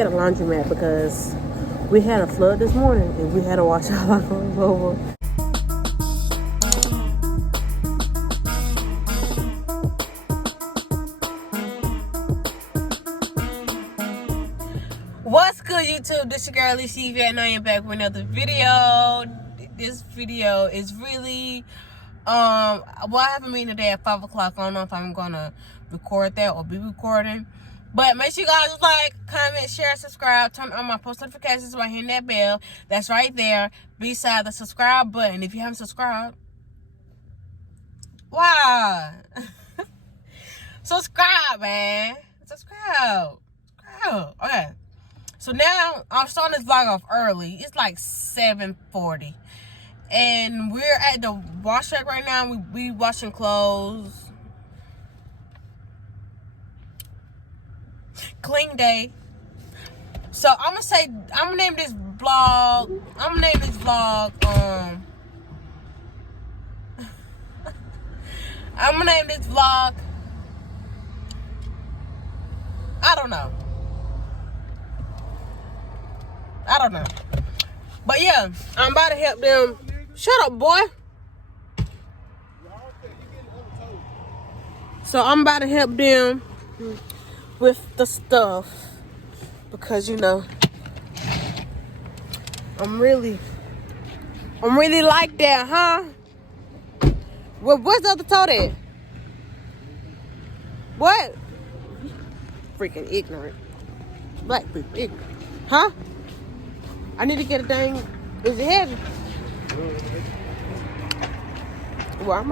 At a laundromat because we had a flood this morning and we had to wash our clothes over. What's good, YouTube? This your girl Alisha Evettee, and I am back with another video. This video is really I have a meeting today at 5 o'clock. I don't know if I'm gonna record that or be recording. But make sure you guys like, comment, share, subscribe, turn on my post notifications by hitting that bell. That's right there beside the subscribe button. If you haven't subscribed, why? Subscribe, man. Subscribe. Okay. So now I'm starting this vlog off early. It's like 7:40. And we're at the wash rack right now. We washing clothes. Clean day. So I'm gonna name this vlog I don't know. But yeah, I'm about to help them. Shut up, boy. So I'm about to help them with the stuff because you know I'm really like that, huh? Well, where's the other toe at? What? Freaking ignorant. Black people ignorant. Huh? I need to get a dang. Is it heavy? Well, I'm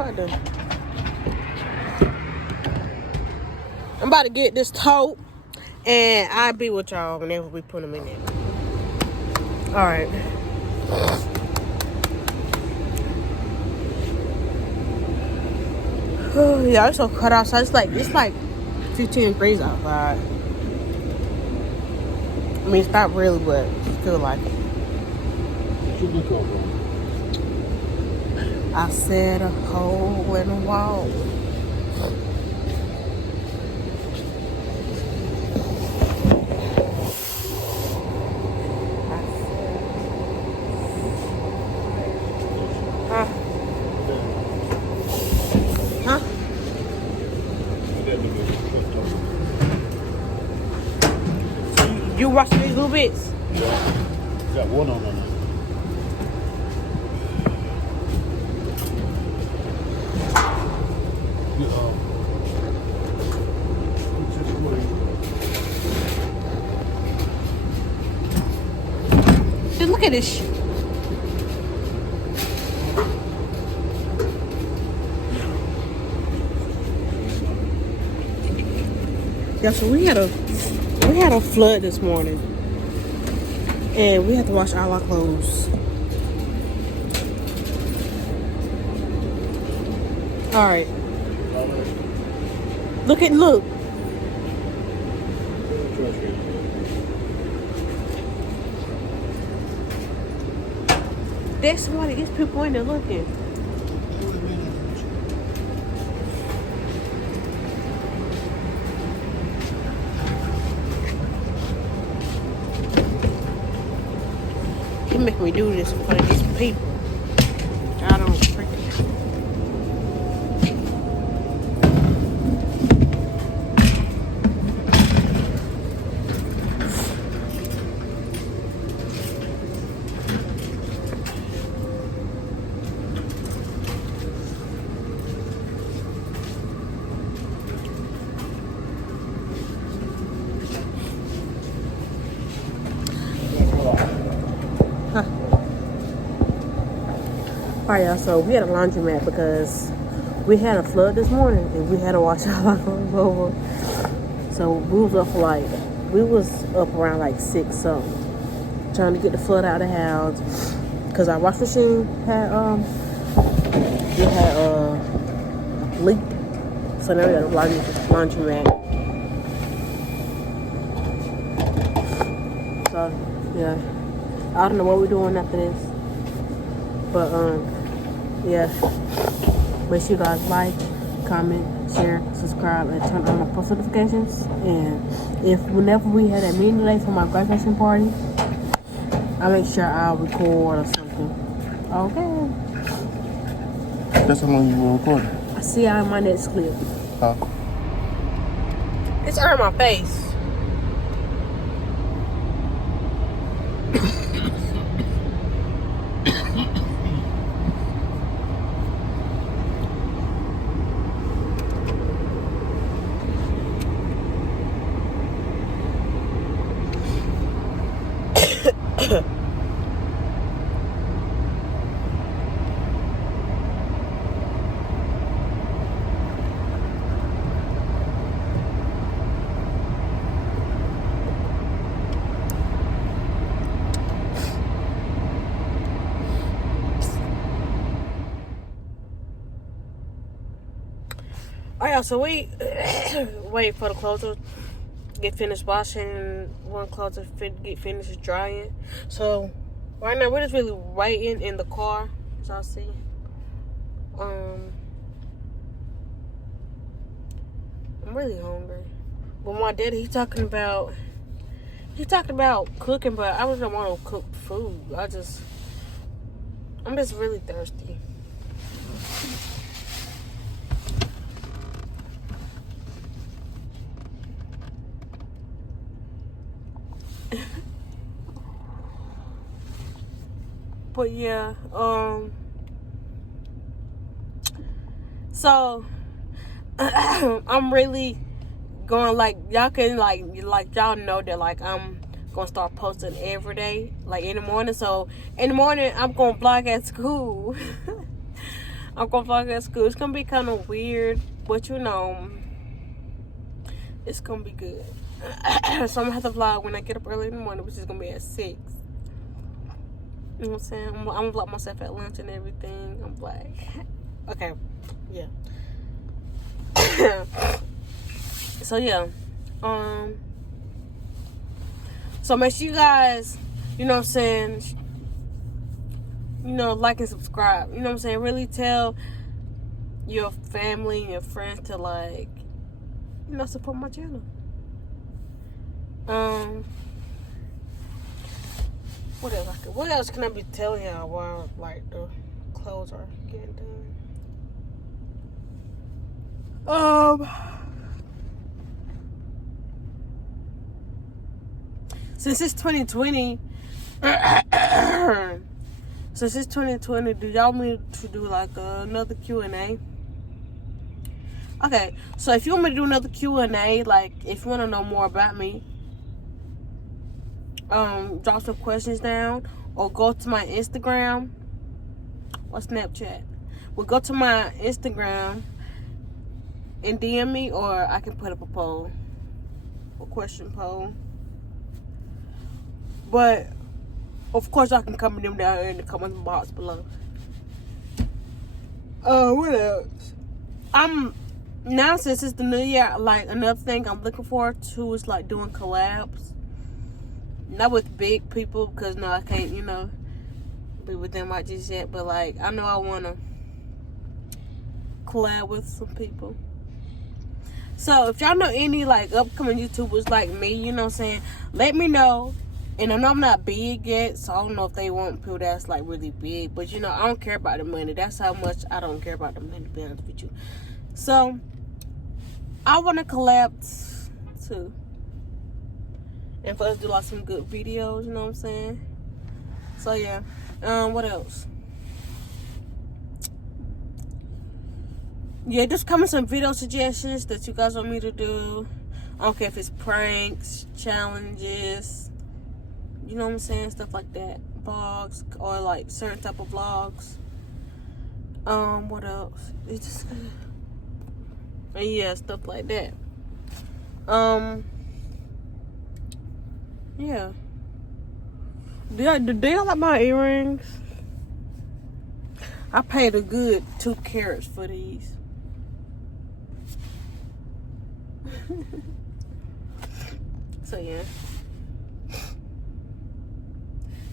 about to get this tote, and I'll be with y'all whenever we put them in there. All right. Yeah, it's so cut outside. It's like 15 degrees outside. I mean, it's not really, but it feel like it. I said a hole in the wall. Huh? You washing these little bits? Yeah. Got one on there. Dude, look at this shit. Yeah, so we had a flood this morning, and we had to wash all our clothes. All right. Look. There's somebody. There's people in there looking. You make me do this in front of these people. I don't freaking. Alright, y'all, so we had a laundromat because we had a flood this morning and we had to wash our clothes over. So we was up around like 6 something, trying to get the flood out of the house because our wash machine had leaked. So now we got a laundromat. So yeah, I don't know what we're doing after this. But yeah, make sure you guys like, comment, share, subscribe, and turn on my post notifications. And if whenever we have that meeting today for my graduation party, I'll make sure I'll record or something. Okay. That's how long you will record. I'll see y'all in my next clip. Huh? It's hurt my face. Alright, so we wait for the clothes to get finished washing, one clothes to get finished drying. So right now we're just really waiting in the car, as y'all see. I'm really hungry. But my daddy, he talking about cooking, but I just don't want to cook food. I'm just really thirsty. But yeah, so I'm really going, like, y'all can like y'all know that, like, I'm gonna start posting every day, like in the morning. So in the morning I'm gonna vlog at school. I'm gonna vlog at school. It's gonna be kind of weird, but you know, it's gonna be good. So I'm gonna have to vlog when I get up early in the morning, which is gonna be at 6. You know what I'm saying? I'm gonna vlog myself at lunch and everything. I'm like, okay, yeah. So yeah, so make sure you guys, you know what I'm saying, you know, like and subscribe. You know what I'm saying? Really tell your family and your friends to, like, you know, support my channel. What else can I be telling y'all while, like, the clothes are getting done? Since it's 2020, do y'all want me to do like another Q&A? Okay, so if you want me to do another Q&A, like, if you want to know more about me, drop some questions down, or go to my Instagram or Snapchat. Well, go to my Instagram and DM me, or I can put up a poll, a question poll. But of course, y'all can comment them down in the comment box below. What else? Now, since it's the new year, like, another thing I'm looking forward to is, like, doing collabs. Not with big people, because no, I can't, you know, be with them like just yet. But, like, I know I want to collab with some people. So if y'all know any, like, upcoming YouTubers like me, you know what I'm saying, let me know. And I know I'm not big yet, so I don't know if they want people that's, like, really big. But, you know, I don't care about the money. That's how much I don't care about the money, to be honest with you. So I want to collab too, and for us to do, like, some good videos, you know what I'm saying? So yeah, what else? Yeah, just comment some video suggestions that you guys want me to do. I don't care if it's pranks, challenges, you know what I'm saying, stuff like that. Vlogs, or like certain type of vlogs. What else? It's just, yeah, stuff like that. Yeah. Do y'all like my earrings? I paid a good 2 carats for these. So yeah.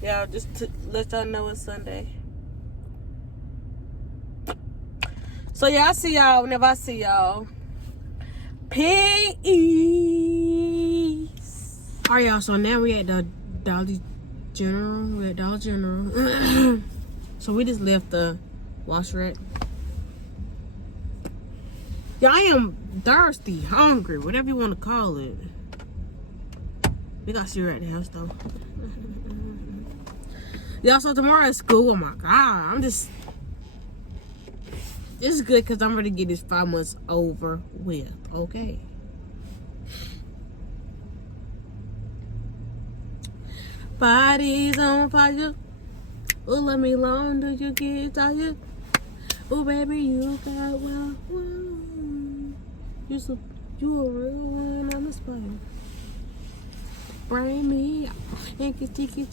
Yeah, just to let y'all know it's Sunday. So yeah, I see y'all whenever I see y'all. Peace. Alright, y'all. So now we at the Dollar General. We're at Dollar General. So we just left the wash rack. Yeah, I am thirsty, hungry, whatever you want to call it. We got cereal at the house though. Yeah, so tomorrow at school, oh my God, this is good because I'm ready to get this 5 months over with, okay? Body's on fire. Oh, let me long, do you get tired? Oh, baby, you got well. You a real one, I'm a spider. Bring me out and get together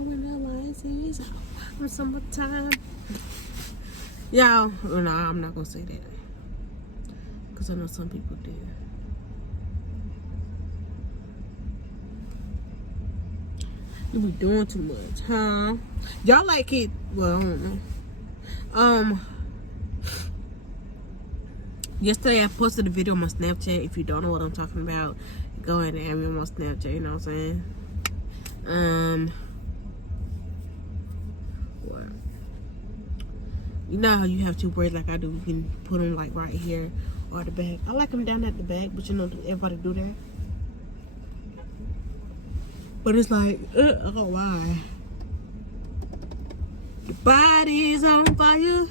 when the lights is out. On summertime. Y'all, no, I'm not gonna say that. Because I know some people do. You be doing too much, huh? Y'all like it? Well, I don't know. Yesterday I posted a video on my Snapchat. If you don't know what I'm talking about, go ahead and add me on my Snapchat. You know what I'm saying? What? You know how you have two braids like I do? You can put them like right here or the back. I like them down at the back, but you know everybody do that. But it's like, oh why? Your body's on fire.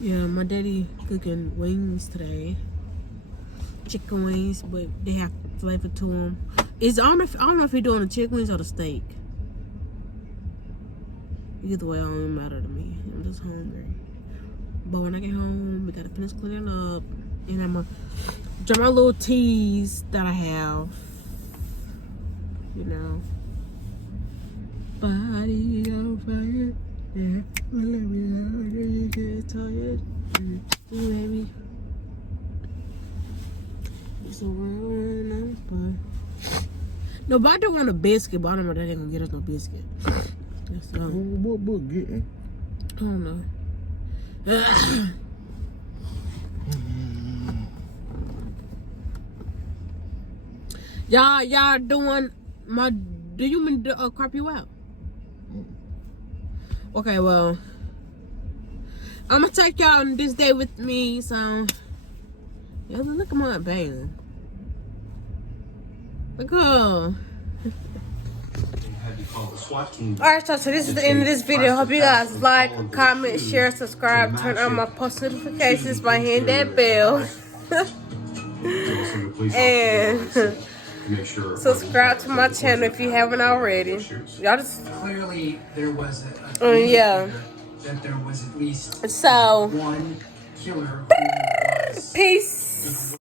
Yeah, my daddy cooking wings today. Chicken wings, but they have flavor to them. I don't know if he's doing the chicken wings or the steak. Either way, it don't matter to me. I'm just hungry. But when I get home, we gotta finish cleaning up, and I'm gonna drink my little teas that I have. You know. Body on fire. Yeah, let me know you get tired. Baby. It's a real one. No, but I do want a biscuit, but I don't know that they're gonna get us no biscuit. What book getting? I don't know. Y'all doing my? Do you mean to crop you out? Okay, well, I'm gonna take y'all on this day with me. So, yeah, look at my bang. Look up. Alright, so this is the end of this video. Hope you guys like, comment, share, subscribe, turn on my post notifications by hitting that bell. And subscribe to my channel if you haven't already. Y'all just clearly there was a yeah. that there was at least So one killer who was peace.